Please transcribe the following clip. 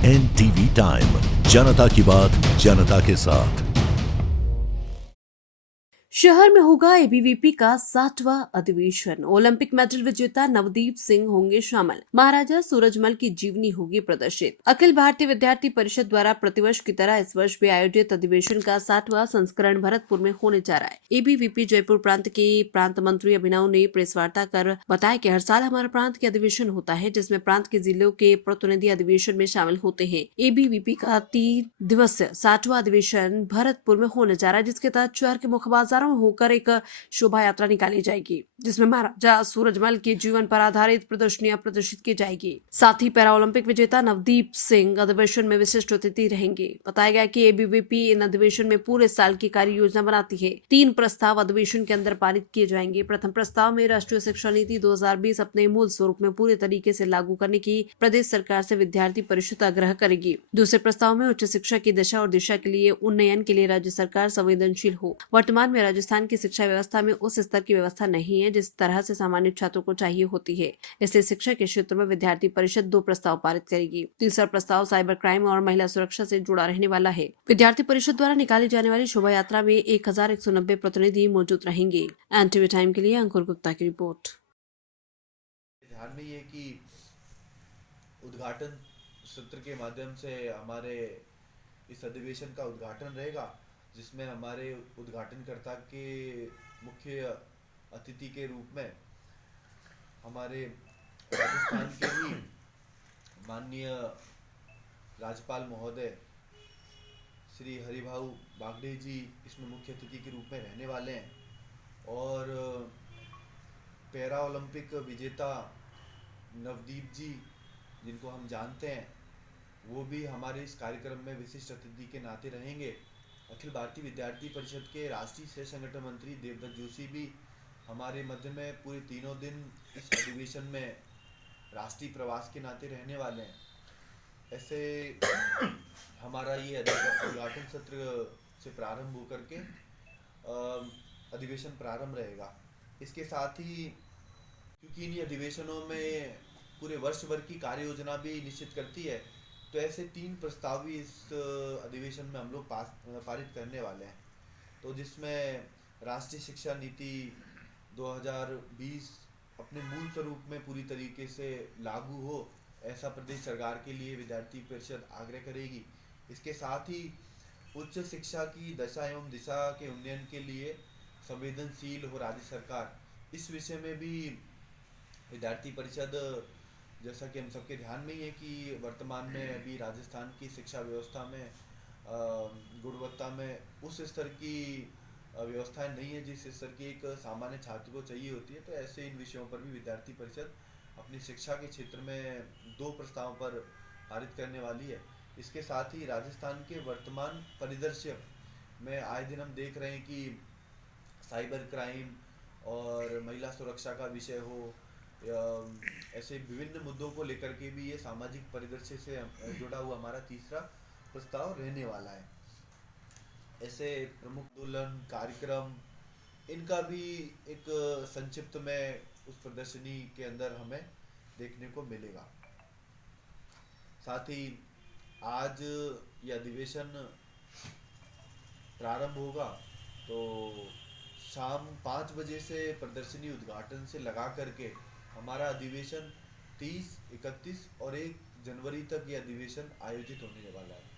NTV time, जनता की बात जनता के साथ। शहर में होगा एबीवीपी का 60वां अधिवेशन। ओलंपिक मेडल विजेता नवदीप सिंह होंगे शामिल। महाराजा सूरजमल की जीवनी होगी प्रदर्शित। अखिल भारतीय विद्यार्थी परिषद द्वारा प्रतिवर्ष की तरह इस वर्ष भी आयोजित अधिवेशन का 60वां संस्करण भरतपुर में होने जा रहा है। एबीवीपी जयपुर प्रांत के प्रांत मंत्री अभिनव ने प्रेस वार्ता कर बताया कि हर साल हमारे प्रांत के अधिवेशन होता है, जिसमें प्रांत के जिलों के प्रतिनिधि अधिवेशन में शामिल होते हैं। एबीवीपी का 3 दिवसीय 60वां अधिवेशन भरतपुर में होने जा रहा है, जिसके तहत शहर के मुख्य बाजारों में होकर एक शोभा यात्रा निकाली जाएगी, जिसमें महाराजा सूरजमल के जीवन पर आधारित प्रदर्शनियां प्रदर्शित की जाएगी। साथ ही पैरा ओलंपिक विजेता नवदीप सिंह अधिवेशन में विशिष्ट अतिथि रहेंगे। बताया गया कि एबीवीपी इन अधिवेशन में पूरे साल की कार्य योजना बनाती है। 3 प्रस्ताव अधिवेशन के अंदर पारित किए जाएंगे। प्रथम प्रस्ताव में राष्ट्रीय शिक्षा नीति 2020 अपने मूल स्वरूप में पूरे तरीके से लागू करने की प्रदेश सरकार से विद्यार्थी परिषद आग्रह करेगी। दूसरे प्रस्ताव में उच्च शिक्षा की दशा और दिशा के लिए उन्नयन के लिए राज्य सरकार संवेदनशील हो। वर्तमान में राजस्थान की शिक्षा व्यवस्था में उस स्तर की व्यवस्था नहीं है जिस तरह से सामान्य छात्रों को चाहिए होती है, इसलिए शिक्षा के क्षेत्र में विद्यार्थी परिषद 2 प्रस्ताव पारित करेगी। तीसरा प्रस्ताव साइबर क्राइम और महिला सुरक्षा से जुड़ा रहने वाला है। विद्यार्थी परिषद द्वारा निकाली जाने वाली शोभा यात्रा में 1190 प्रतिनिधि मौजूद रहेंगे। एनटीवी टाइम के लिए अंकुर गुप्ता की रिपोर्ट। ध्यान में ये कि उद्घाटन सत्र के माध्यम से हमारे इस अधिवेशन का उद्घाटन रहेगा, जिसमें हमारे उद्घाटनकर्ता के मुख्य अतिथि के रूप में हमारे राजस्थान के ही माननीय राज्यपाल महोदय श्री हरिभाऊ बागड़े जी इसमें मुख्य अतिथि के रूप में रहने वाले हैं। और पैरा ओलंपिक विजेता नवदीप जी, जिनको हम जानते हैं, वो भी हमारे इस कार्यक्रम में विशिष्ट अतिथि के नाते रहेंगे। अखिल भारतीय विद्यार्थी परिषद के राष्ट्रीय सह संगठन मंत्री देवदत्त जोशी भी हमारे मध्य में पूरे तीनों दिन इस अधिवेशन में राष्ट्रीय प्रवास के नाते रहने वाले हैं। ऐसे हमारा ये उद्घाटन सत्र से प्रारंभ होकर के अधिवेशन प्रारंभ रहेगा। इसके साथ ही क्योंकि इन अधिवेशनों में पूरे वर्ष भर की कार्य योजना भी निश्चित करती है, तो ऐसे 3 प्रस्ताव भी इस अधिवेशन में हम लोग पारित करने वाले हैं। तो जिसमें राष्ट्रीय शिक्षा नीति 2020 अपने मूल स्वरूप में पूरी तरीके से लागू हो, ऐसा प्रदेश सरकार के लिए विद्यार्थी परिषद आग्रह करेगी। इसके साथ ही उच्च शिक्षा की दशा एवं दिशा के उन्नयन के लिए संवेदनशील हो राज्य सरकार, इस विषय में भी विद्यार्थी परिषद, जैसा कि हम सबके ध्यान में ही है कि वर्तमान में अभी राजस्थान की शिक्षा व्यवस्था में गुणवत्ता में उस स्तर की व्यवस्थाएं नहीं है जिस स्तर की एक सामान्य छात्र को चाहिए होती है। तो ऐसे इन विषयों पर भी विद्यार्थी परिषद अपनी शिक्षा के क्षेत्र में 2 प्रस्ताव पर पारित करने वाली है। इसके साथ ही राजस्थान के वर्तमान परिदृश्य में आए दिन हम देख रहे हैं कि साइबर क्राइम और महिला सुरक्षा का विषय हो, ऐसे विभिन्न मुद्दों को लेकर के भी ये सामाजिक परिदृश्य से जुड़ा हुआ हमारा तीसरा प्रस्ताव रहने वाला है। ऐसे प्रमुख आंदोलन कार्यक्रम, इनका भी एक संक्षिप्त में उस प्रदर्शनी के अंदर हमें देखने को मिलेगा। साथ ही आज यह अधिवेशन प्रारंभ होगा तो शाम 5 बजे से प्रदर्शनी उद्घाटन से लगा करके हमारा अधिवेशन 30, 31 और 1 जनवरी तक ये अधिवेशन आयोजित होने वाला है।